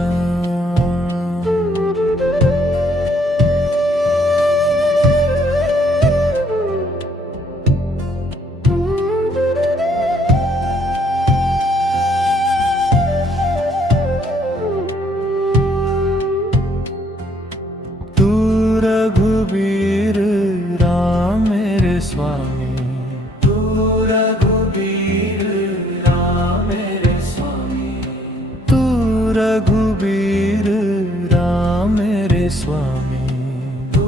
श्याम। तू रघुबीर राम मेरे स्वामी, तू रघुबीर राम मेरे स्वामी, तू रघुबीर राम मेरे स्वामी, तू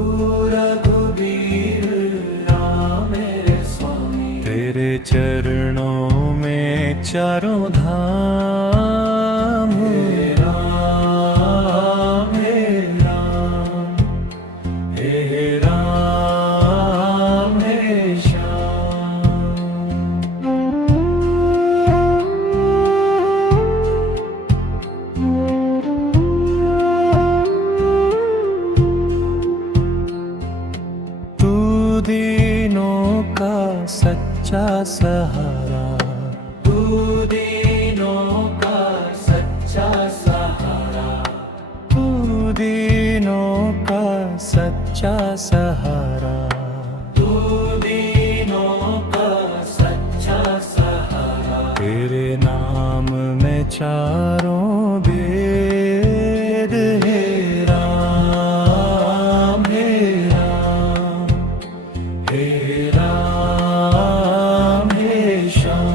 रघुबीर राम मेरे स्वामी। तेरे चरणों में चारों धाम, हे राम हे राम, हे राम हे श्याम। तू दीनों का सच्चा सहारा, तू दीनों का सच्चा सहारा, तू दीनों का सच्चा सहारा, तू दीनों का सच्चा सहारा। तेरे नाम में चारों वेद, हे राम हे राम, हे राम हे श्याम।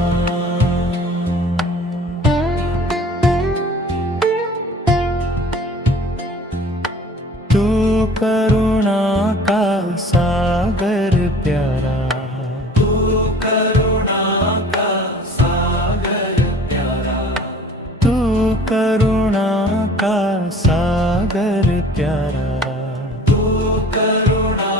तू करुणा का सागर प्यारा, तू करुणा का सागर प्यारा, तू करुणा का सागर प्यारा, तू करुणा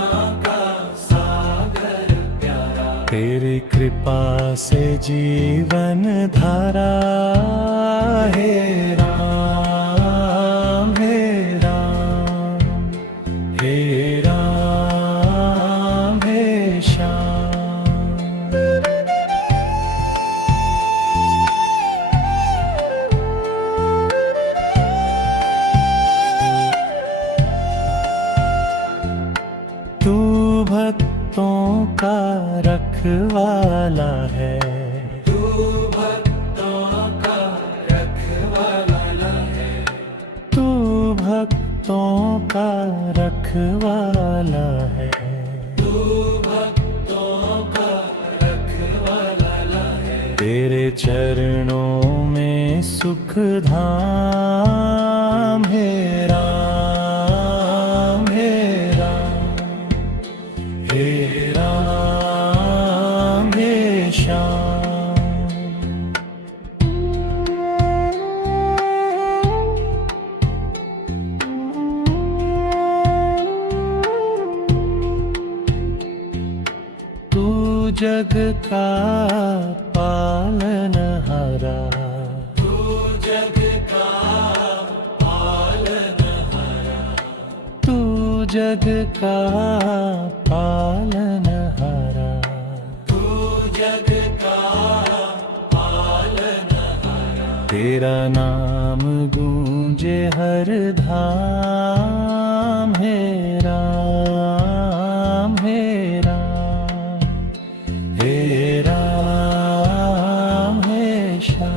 का सागर प्यारा। तेरी कृपा से जीवन धारा, हे राम हे राम, हे राम हे श्याम। तू भक्तों का रखवाला है, तू भक्तों का रखवाला है, तू भक्तों का रखवाला है, तू भक्तों का रखवाला है। तेरे चरणों में सुख धाम, हे राम हे राम, हे राम हे श्याम। तू जग का पालनहारा, तू जग का पालनहारा, तू जग का पालनहारा, तू जग का पालनहारा। तेरा नाम गूंजे हर धाम, हे राम हे राम, हे राम हे श्याम।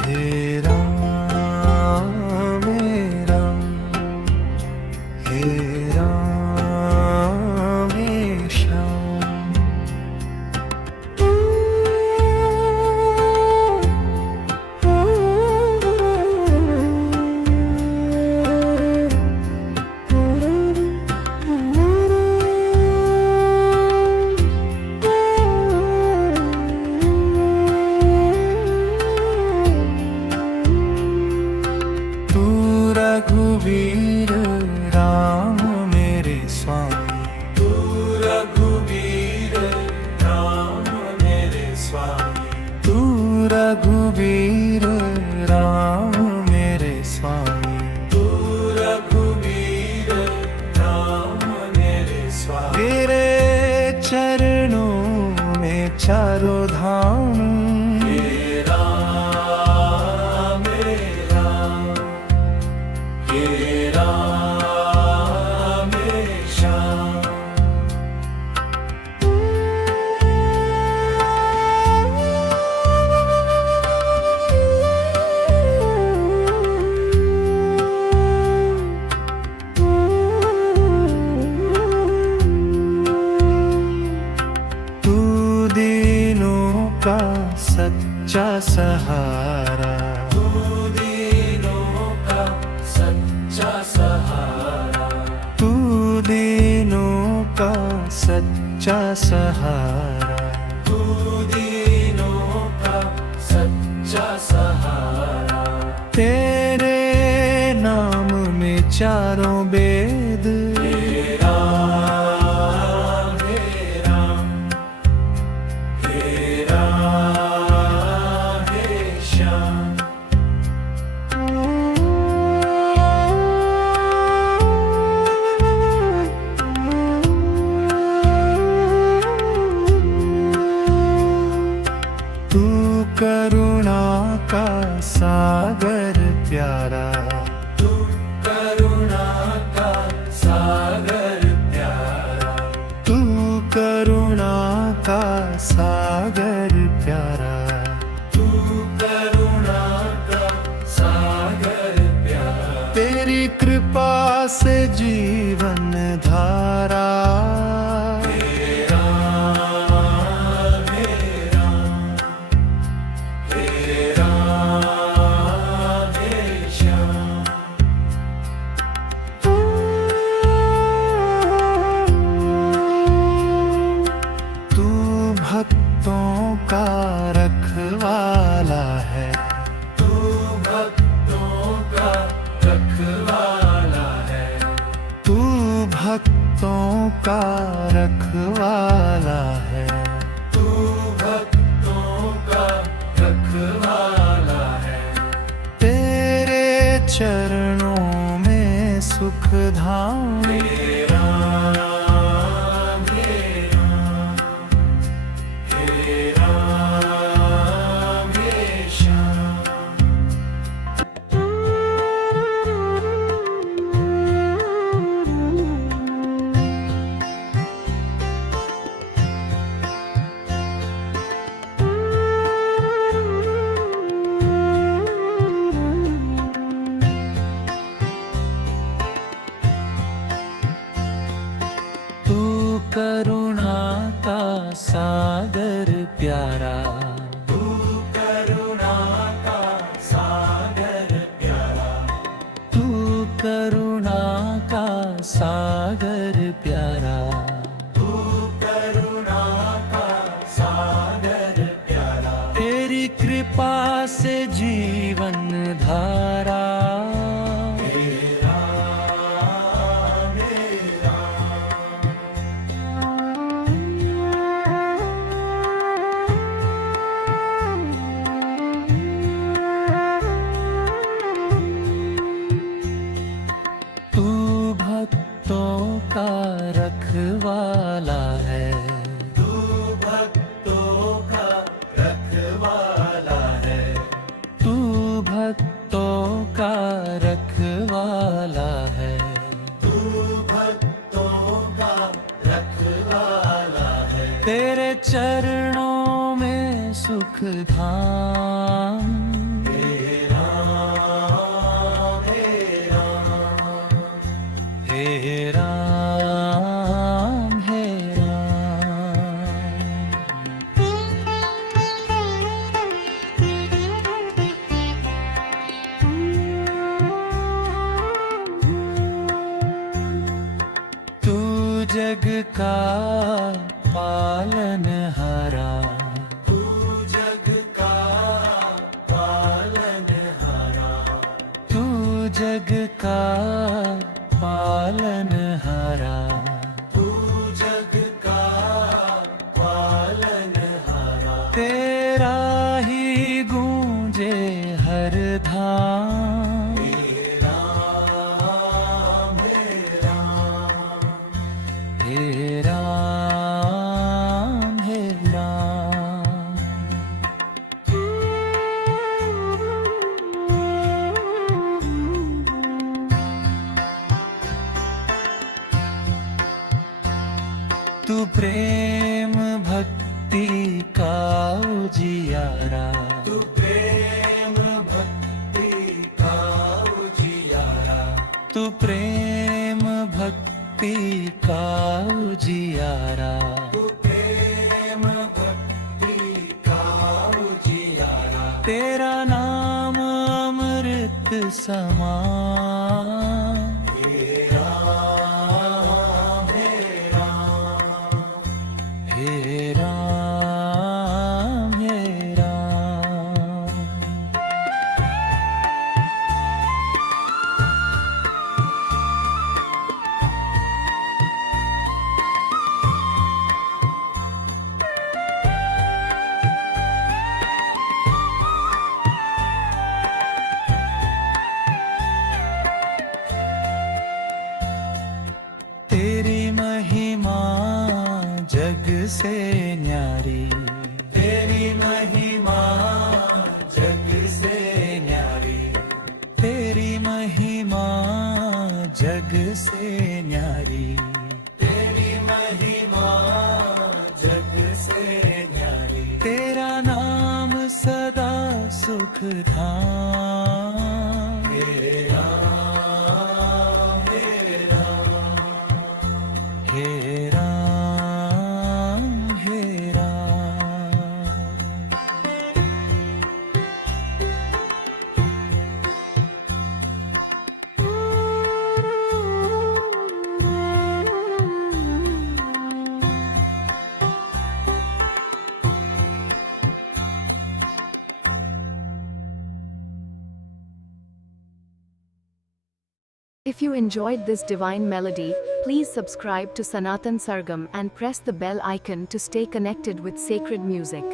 हे राम हे राम, हे राम हे श्याम। रघुबीर राम मेरे स्वामी, तू रघुबीर राम मेरे स्वामी, तू रघुबीर राम मेरे स्वामी, तू रघुबीर राम मेरे स्वामी। तेरे चरणों में चारों धाम। हे राम हे राम श्याम। का सच्चा सहारा, तू दीनों का सच्चा सहारा, तू दीनों का सच्चा सहारा, तू दीनों का सच्चा सहारा। तेरे नाम में चारों वेद, हे राम हे राम हे राम हे श्याम। तू करुणा का सागर प्यारा, तू करुणा का सागर प्यारा, तू करुणा का सागर प्यारा, तू करुणा का सागर प्यारा। तेरी कृपा से जीवन धारा, हे राम हे राम हे राम हे श्याम। तू भक्तों का रखवाला है, तू भक्तों का रखवाला है, तू भक्तों का रखवाला है, तू भक्तों का रखवाला है। तेरे चरणों में सुख धाम, हे राम हे राम हे राम हे श्याम। तू करुणा का सागर प्यारा, तू करुणा का सागर प्यारा, तू करुणा का सागर प्यारा, तू करुणा का सागर प्यारा। तेरी कृपा से जीवन धारा, भक्तों का रखवाला है, तू भक्तों का रखवाला है, तू भक्तों का रखवाला है, तू भक्तों का रखवाला है। तेरे चरणों में सुख धाम, हे राम हे राम हे राम हे राम। तू जग का पालनहारा, तू जग का पालनहारा, तू जग का पालनहारा, तू जग का पालनहारा। तेरा ही गूंजे हर धाम, हे राम हे राम हे राम हे राम। का उजियारा, तू प्रेम भक्ति का उजियारा, तू प्रेम भक्ति का उजियारा, तू प्रेम भक्ति का उजियारा, तेरा नाम अमृत समान, हे राम हे राम, हे राम हे राम। तेरी महिमा जग से न्यारी, तेरी महिमा जग से न्यारी, तेरी महिमा जग से न्यारी, तेरी महिमा जग से न्यारी, तेरा नाम सदा सुख धाम, हे राम हे राम, हे राम हे Ram. If you enjoyed this divine melody, please subscribe to Sanatan Sargam and press the bell icon to stay connected with sacred music.